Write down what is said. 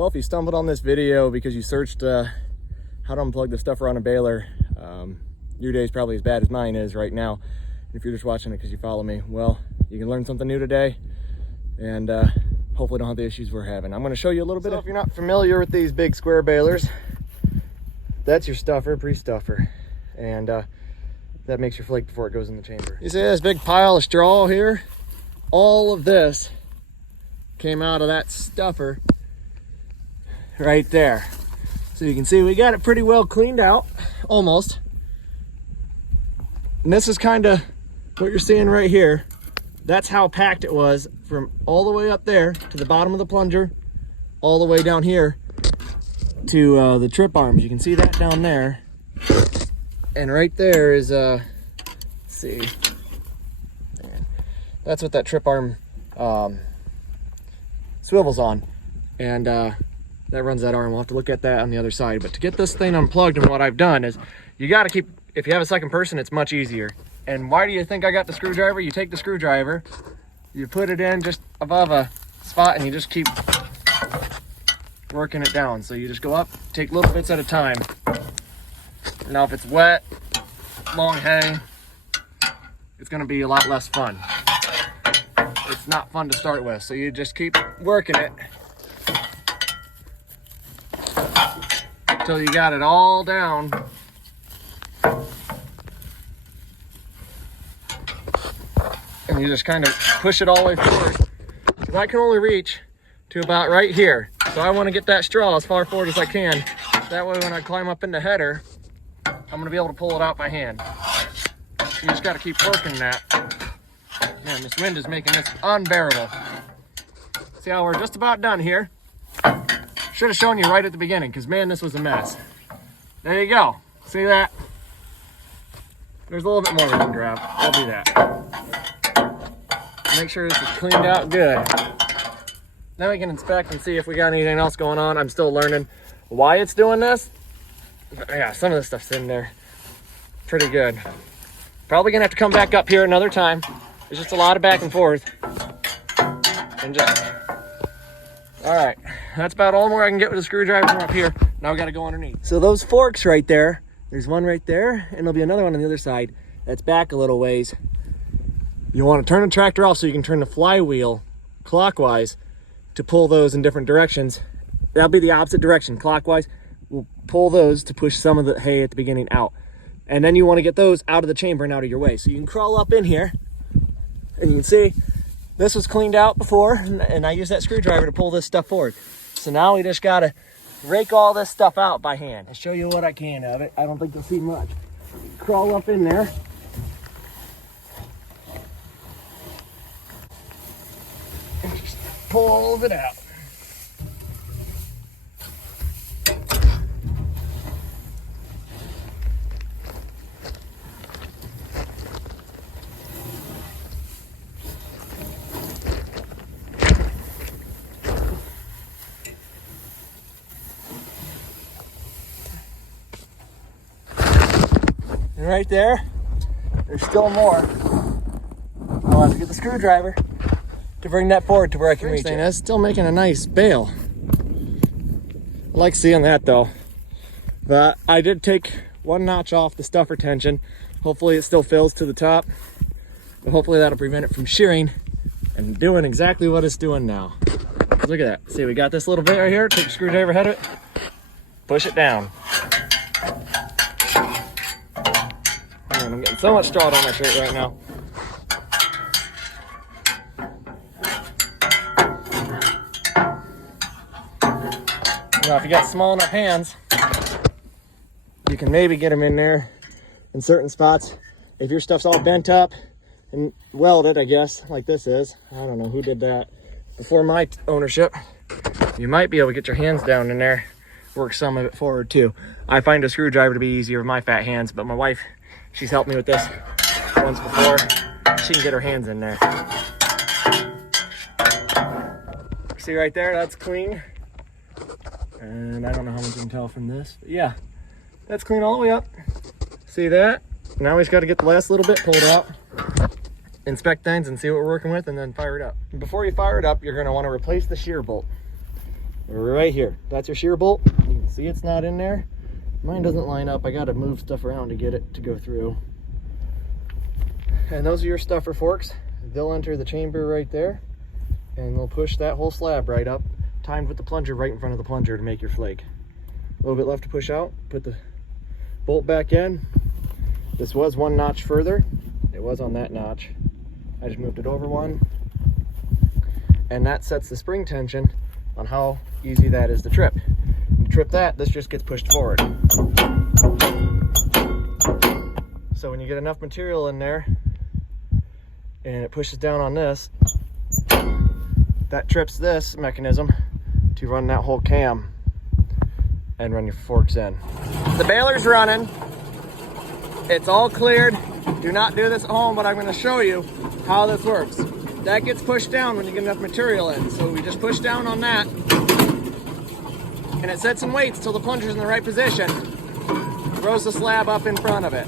Well, if you stumbled on this video because you searched how to unplug the stuffer on a baler, your day's probably as bad as mine is right now. And if you're just watching it because you follow me, well, you can learn something new today and hopefully don't have the issues we're having. I'm going to show you a little bit. If you're not familiar with these big square balers, that's your stuffer, pre-stuffer, and that makes your flake before it goes in the chamber. You see this big pile of straw here? All of this came out of that stuffer right there. So you can see we got it pretty well cleaned out, almost. And this is kind of what you're seeing right here. That's how packed it was from all the way up there to the bottom of the plunger, all the way down here to the trip arms. You can see that down there. And right there is, let's see, that's what that trip arm swivels on. And that runs that arm. We'll have to look at that on the other side. But to get this thing unplugged, and what I've done is, you got to keep, if you have a second person, it's much easier. And why do you think I got the screwdriver? You take the screwdriver, you put it in just above a spot, and you just keep working it down. So you just go up, take little bits at a time. Now if it's wet, long hay, it's going to be a lot less fun. It's not fun to start with, so you just keep working it until you got it all down. And you just kind of push it all the way forward. Because I can only reach to about right here. So I want to get that straw as far forward as I can. That way when I climb up in the header, I'm going to be able to pull it out by hand. You just got to keep working that. Man, this wind is making this unbearable. See how we're just about done here. Should have shown you right at the beginning, because man, this was a mess. There you go. See that? There's a little bit more we can grab. I'll do that. Make sure this is cleaned out good. Now we can inspect and see if we got anything else going on. I'm still learning why it's doing this. But yeah, some of this stuff's in there. Pretty good. Probably gonna have to come back up here another time. There's just a lot of back and forth. And just, all right, that's about all more I can get with a screwdriver from up here. Now we gotta go underneath. So those forks right there, there's one right there, and there'll be another one on the other side that's back a little ways. You wanna turn the tractor off so you can turn the flywheel clockwise to pull those in different directions. That'll be the opposite direction, clockwise. We'll pull those to push some of the hay at the beginning out. And then you wanna get those out of the chamber and out of your way. So you can crawl up in here, and you can see this was cleaned out before, and I used that screwdriver to pull this stuff forward. So now we just gotta rake all this stuff out by hand. I'll show you what I can of it. I don't think you'll see much. Crawl up in there. And just pull all of it out. And right there, there's still more. I'll have to get the screwdriver to bring that forward to where I can reach it. That's still making a nice bale. I like seeing that though. But I did take one notch off the stuffer tension. Hopefully it still fills to the top. But hopefully that'll prevent it from shearing and doing exactly what it's doing now. Look at that. See, we got this little bit right here. Take the screwdriver head of it, push it down. Man, I'm getting so much straw on my shirt right now. Now, if you got small enough hands, you can maybe get them in there in certain spots. If your stuff's all bent up and welded, I guess, like this is, I don't know who did that before my ownership, you might be able to get your hands down in there, work some of it forward too. I find a screwdriver to be easier with my fat hands, but my wife, she's helped me with this once before. She can get her hands in there. See right there, that's clean. And I don't know how much you can tell from this, but yeah, that's clean all the way up. See that? Now we just got to get the last little bit pulled out, inspect things and see what we're working with, and then fire it up. Before you fire it up, you're going to want to replace the shear bolt. right here. That's your shear bolt. You can see it's not in there. Mine doesn't line up. I gotta move stuff around to get it to go through. And those are your stuffer forks. They'll enter the chamber right there, and they'll push that whole slab right up, timed with the plunger right in front of the plunger to make your flake. A little bit left to push out, put the bolt back in. This was one notch further. It was on that notch. I just moved it over one. And that sets the spring tension on how easy that is to trip. To trip that, this just gets pushed forward. So when you get enough material in there and it pushes down on this, that trips this mechanism to run that whole cam and run your forks in. The baler's running. It's all cleared. Do not do this at home, but I'm going to show you how this works. That gets pushed down when you get enough material in. So we just push down on that, and it sits and waits till the plunger's in the right position. Throws the slab up in front of it.